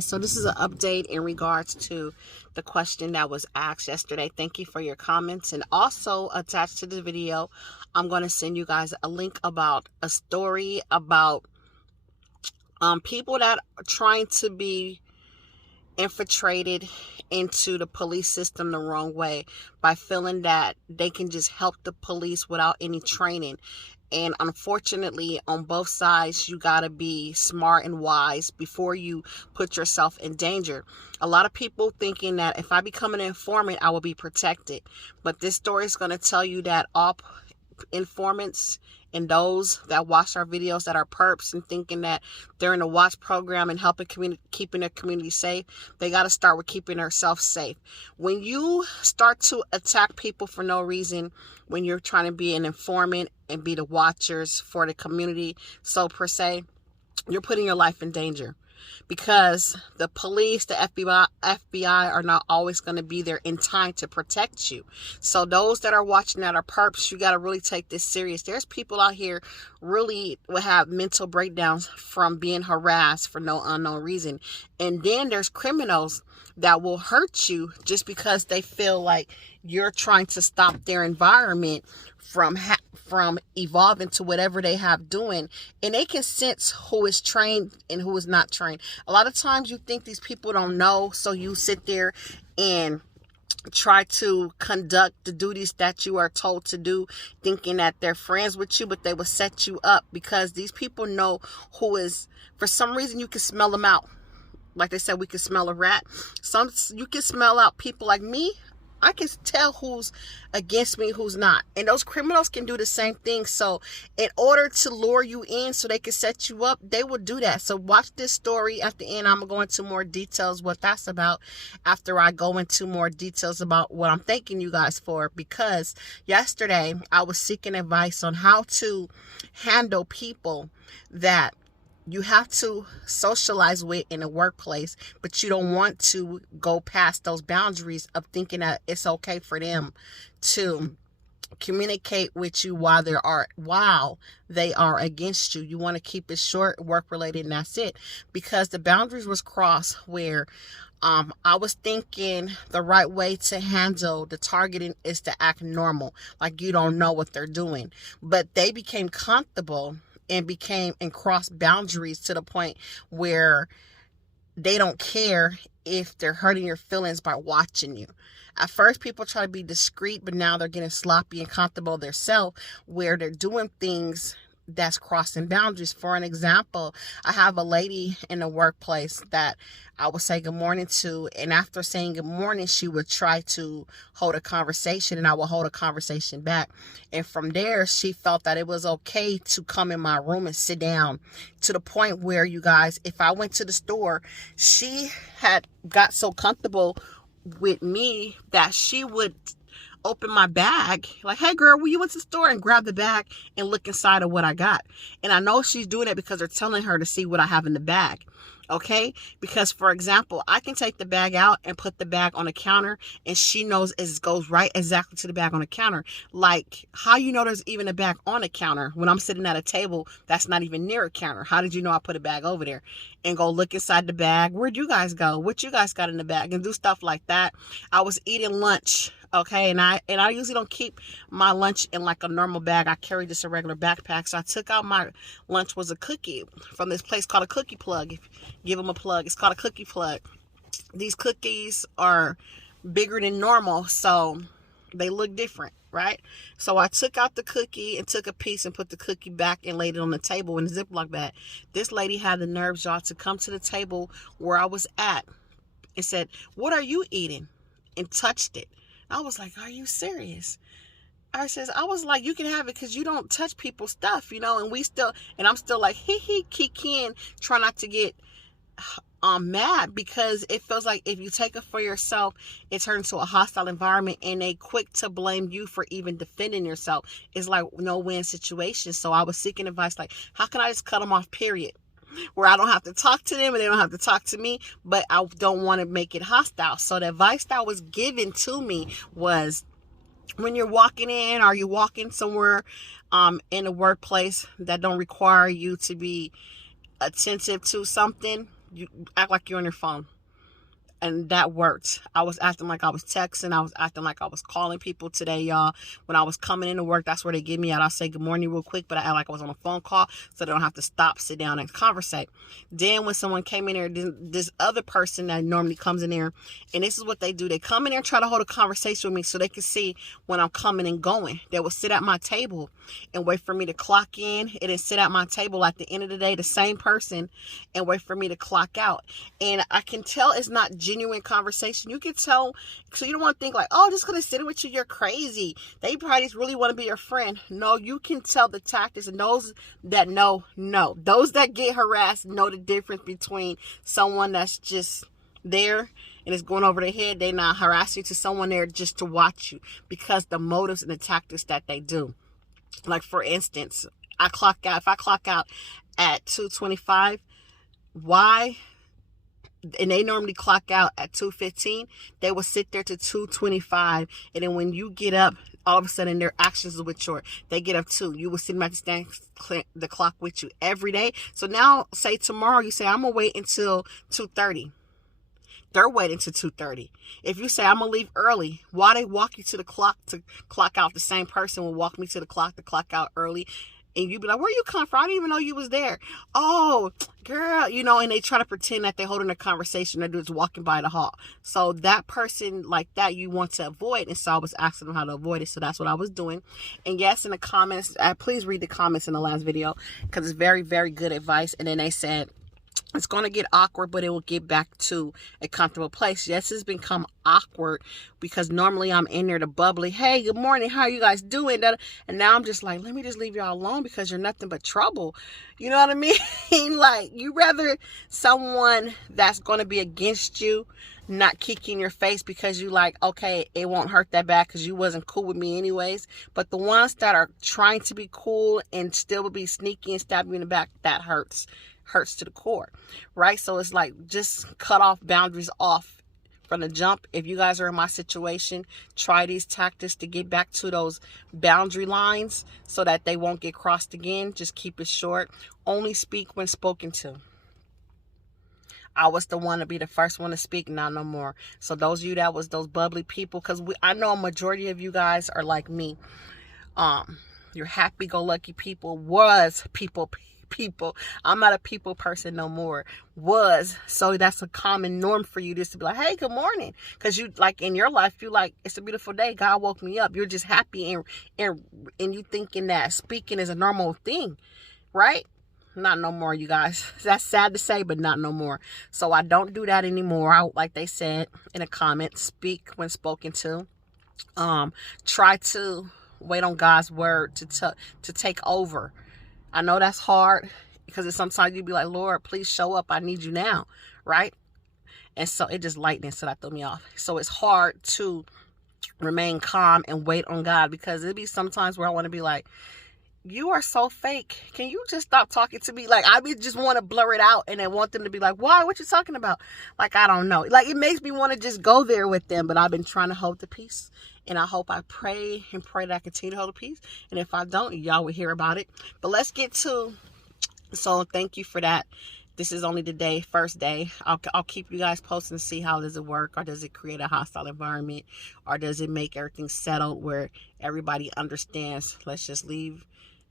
guys, so this is an update in regards to the question that was asked yesterday. Thank you for your comments, and also attached to the video I'm going to send you guys a link about a story about people that are trying to be infiltrated into the police system the wrong way by feeling that they can just help the police without any training. And unfortunately, on both sides, you got to be smart and wise before you put yourself in danger. A lot of people thinking that if I become an informant, I will be protected. But this story is going to tell you that all informants and those that watch our videos that are perps and thinking that they're in a watch program and helping keeping their community safe, they got to start with keeping themselves safe. When you start to attack people for no reason, when you're trying to be an informant and be the watchers for the community, so per se, you're putting your life in danger. Because the police, the FBI are not always going to be there in time to protect you. So those that are watching that are perps, you got to really take this serious. There's people out here really will have mental breakdowns from being harassed for no unknown reason. And then there's criminals that will hurt you just because they feel like you're trying to stop their environment from evolving to whatever they have doing. And they can sense who is trained and who is not trained. A lot of times you think these people don't know, so you sit there and try to conduct the duties that you are told to do, thinking that they're friends with you, but they will set you up because these people know who is, for some reason you can smell them out. Like they said, we can smell a rat. You can smell out people like me. I can tell who's against me, who's not. And those criminals can do the same thing. So in order to lure you in so they can set you up, they will do that. So watch this story. At the end, I'm going to go into more details what that's about after I go into more details about what I'm thanking you guys for. Because yesterday, I was seeking advice on how to handle people that you have to socialize with in a workplace, but you don't want to go past those boundaries of thinking that it's okay for them to communicate with you while they are against you. You want to keep it short, work related, and that's it. Because the boundaries was crossed where I was thinking the right way to handle the targeting is to act normal, like you don't know what they're doing. But they became comfortable and crossed boundaries to the point where they don't care if they're hurting your feelings by watching you. At first, people try to be discreet, but now they're getting sloppy and comfortable themselves where they're doing things that's crossing boundaries. For an example, I have a lady in the workplace that I would say good morning to, and after saying good morning, she would try to hold a conversation, and I would hold a conversation back. And from there, she felt that it was okay to come in my room and sit down, to the point where, you guys, if I went to the store, she had got so comfortable with me that she would open my bag, like, hey girl, will you went to the store, and grab the bag and look inside of what I got. And I know she's doing it because they're telling her to see what I have in the bag. Okay, because for example, I can take the bag out and put the bag on the counter, and she knows it goes right exactly to the bag on the counter. Like, how you know there's even a bag on a counter when I'm sitting at a table that's not even near a counter? How did you know I put a bag over there? And go look inside the bag. Where'd you guys go? What you guys got in the bag? And do stuff like that. I was eating lunch. Okay, and I usually don't keep my lunch in like a normal bag. I carry just a regular backpack. So I took out my lunch was a cookie from this place called a Cookie Plug. Give them a plug. It's called a Cookie Plug. These cookies are bigger than normal, so they look different, right? So I took out the cookie and took a piece and put the cookie back and laid it on the table in a Ziploc bag. This lady had the nerves, y'all, to come to the table where I was at and said, "What are you eating?" and touched it. I was like, are you serious? I was like, you can have it because you don't touch people's stuff, and I'm still like, Ken, try not to get mad, because it feels like if you take it for yourself, it turns into a hostile environment, and they quick to blame you for even defending yourself. It's like no win situation. So I was seeking advice, like, how can I just cut them off, period? Where I don't have to talk to them and they don't have to talk to me, but I don't want to make it hostile. So the advice that was given to me was, when you're walking in, or you're walking somewhere in a workplace that don't require you to be attentive to something, You act like you're on your phone. And that worked. I was acting like I was texting. I was acting like I was calling people today, y'all. When I was coming into work, that's where they get me out. I'll say good morning real quick, but I act like I was on a phone call so they don't have to stop, sit down, and conversate. Then when someone came in there, this other person that normally comes in there, and this is what they do. They come in there and try to hold a conversation with me so they can see when I'm coming and going. They will sit at my table and wait for me to clock in, and then sit at my table at the end of the day, the same person, and wait for me to clock out. And I can tell it's not genuine conversation. You can tell, so you don't want to think like, oh, just because they're sitting with you, you're crazy. They probably just really want to be your friend. No, you can tell the tactics, and those that know. Those that get harassed know the difference between someone that's just there and it's going over their head. They not harassing you, to someone there just to watch you, because the motives and the tactics that they do. Like, for instance, if I clock out at 2:25, why? And they normally clock out at 2:15, they will sit there to 2:25, and then when you get up, all of a sudden their actions will mature. They get up too. You will sit them at the clock with you every day. So now, say tomorrow you say, I'm gonna wait until 2:30. They're waiting till 2:30. If you say, I'm gonna leave early, why they walk you to the clock to clock out? The same person will walk me to the clock to clock out early. And you be like, where you come from? I didn't even know you was there. Oh, girl, and they try to pretend that they're holding a conversation. They're just walking by the hall. So that person like that you want to avoid. And so I was asking them how to avoid it. So that's what I was doing. And yes, in the comments, please read the comments in the last video, because it's very, very good advice. And then they said, it's going to get awkward, but it will get back to a comfortable place. Yes, it's become awkward because normally I'm in there to bubbly. Hey, good morning. How are you guys doing? And now I'm just like, let me just leave y'all alone because you're nothing but trouble. You know what I mean? Like, you rather someone that's going to be against you not kick you in your face because you like, okay, it won't hurt that bad because you wasn't cool with me anyways. But the ones that are trying to be cool and still be sneaky and stab you in the back, that hurts to the core, right? So it's like, just cut off boundaries off from the jump. If you guys are in my situation, try these tactics to get back to those boundary lines so that they won't get crossed again. Just keep it short. Only speak when spoken to. I was the one to be the first one to speak, not no more. So those of you that was those bubbly people, because I know a majority of you guys are like me. You're happy-go-lucky people, was people. I'm not a people person no more. Was. So that's a common norm for you, just to be like, hey, good morning. Because you, like, in your life, you like, it's a beautiful day. God woke me up. You're just happy and you thinking that speaking is a normal thing, right? Not no more, you guys. That's sad to say, but not no more. So I don't do that anymore. Like they said in a comment, speak when spoken to. Try to wait on God's word to take over. I know that's hard because sometimes you be like, Lord, please show up. I need you now, right? And so it just lightning, so that threw me off. So it's hard to remain calm and wait on God, because it'd be sometimes where I want to be like, you are so fake. Can you just stop talking to me? Like, I just want to blur it out, and I want them to be like, why? What you talking about? Like, I don't know. Like, it makes me want to just go there with them, but I've been trying to hold the peace. And I hope, I pray that I continue to hold the peace. And if I don't, y'all will hear about it. But let's get to, so thank you for that. This is only the first day. I'll keep you guys posted and see how does it work, or does it create a hostile environment, or does it make everything settled where everybody understands, let's just leave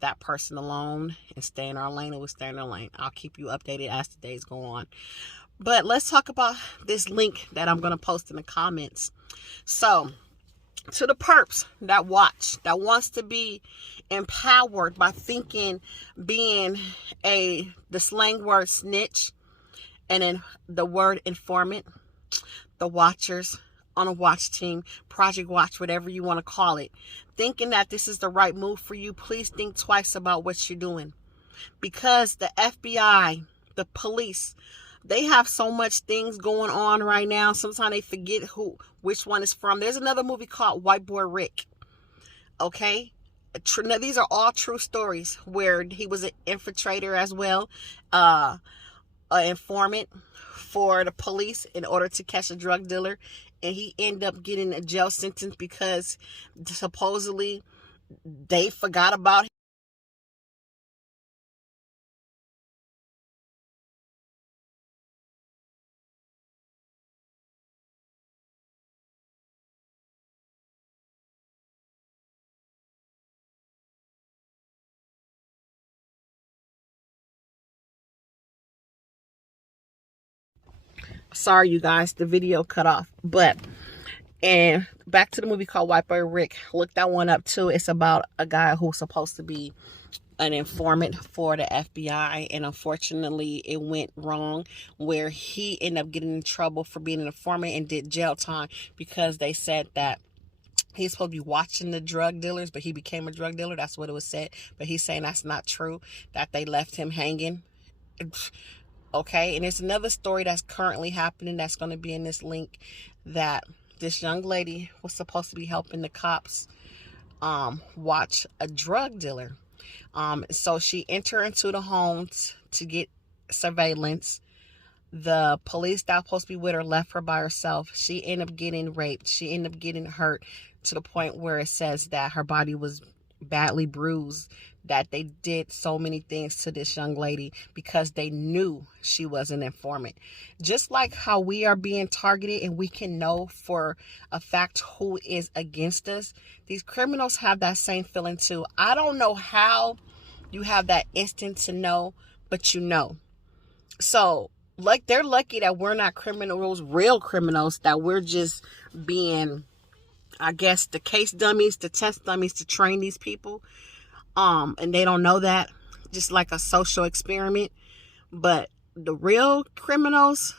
that person alone and stay in our lane, and we'll stay in our lane. I'll keep you updated as the days go on. But let's talk about this link that I'm going to post in the comments. So, to the perps that watch, that wants to be empowered by thinking, being the slang word snitch, and then the word informant, the watchers on a watch team, Project Watch, whatever you want to call it, thinking that this is the right move for you, please think twice about what you're doing. Because the FBI, the police, they have so much things going on right now. Sometimes they forget which one is from. There's another movie called White Boy Rick. Okay? Now, these are all true stories where he was an infiltrator as well, an informant for the police in order to catch a drug dealer. And he ended up getting a jail sentence because supposedly they forgot about him. Sorry, you guys, the video cut off. But, and back to the movie called White Boy Rick. Look that one up too. It's about a guy who's supposed to be an informant for the FBI, and unfortunately it went wrong, where he ended up getting in trouble for being an informant and did jail time because they said that he's supposed to be watching the drug dealers, but he became a drug dealer. That's what it was said. But he's saying that's not true, that they left him hanging. Okay, and there's another story that's currently happening that's going to be in this link, that this young lady was supposed to be helping the cops watch a drug dealer. So she entered into the homes to get surveillance. The police that was supposed to be with her left her by herself. She ended up getting raped. She ended up getting hurt to the point where it says that her body was badly bruised, that they did so many things to this young lady because they knew she was an informant. Just like how we are being targeted and we can know for a fact who is against us, these criminals have that same feeling too. I don't know how you have that instinct to know, but you know. So, like, they're lucky that we're not criminals, real criminals, that we're just being, I guess, the case dummies, the test dummies to train these people. And they don't know that, just like a social experiment. But the real criminals,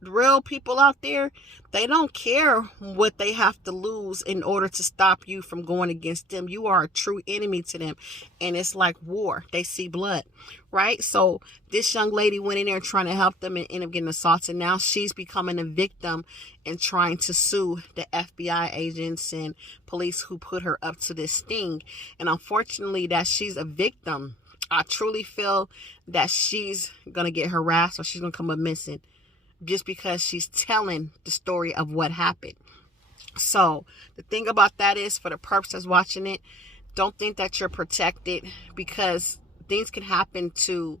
the real people out there, they don't care what they have to lose in order to stop you from going against them. You are a true enemy to them. And it's like war. They see blood, right? So this young lady went in there trying to help them and ended up getting assaulted. Now she's becoming a victim and trying to sue the FBI agents and police who put her up to this sting. And unfortunately, that she's a victim, I truly feel that she's going to get harassed or she's going to come up missing, just because she's telling the story of what happened. So the thing about that is, for the perps that's watching it, don't think that you're protected, because things can happen to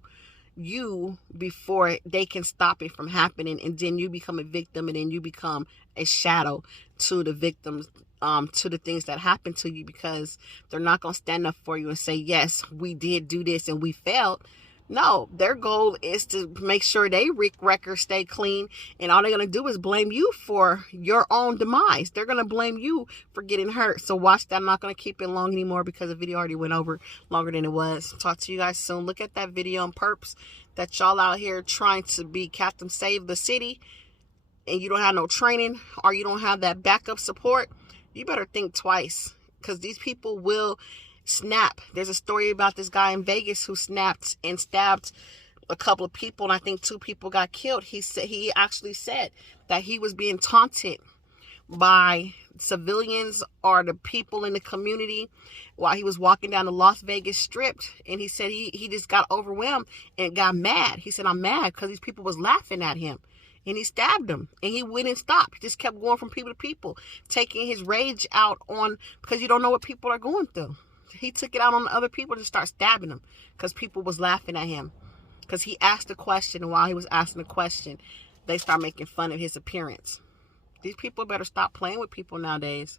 you before they can stop it from happening, and then you become a victim, and then you become a shadow to the victims, to the things that happen to you, because they're not going to stand up for you and say, yes, we did do this and we failed. No, their goal is to make sure they records stay clean, and all they're going to do is blame you for your own demise. They're going to blame you for getting hurt. So watch that. I'm not going to keep it long anymore because the video already went over longer than it was. Talk to you guys soon. Look at that video on perps that y'all out here trying to be Captain Save the City, and you don't have no training, or you don't have that backup support. You better think twice, because these people will snap. There's a story about this guy in Vegas who snapped and stabbed a couple of people, and I think 2 people got killed. He actually said that he was being taunted by civilians or the people in the community while he was walking down the Las Vegas Strip, and he said he just got overwhelmed and got mad. He said, I'm mad because these people was laughing at him, and he stabbed them, and he wouldn't stop. He just kept going from people to people, taking his rage out on, because you don't know what people are going through. He took it out on the other people to start stabbing them because people was laughing at him. Because he asked a question, and while he was asking the question, they start making fun of his appearance. These people better stop playing with people nowadays.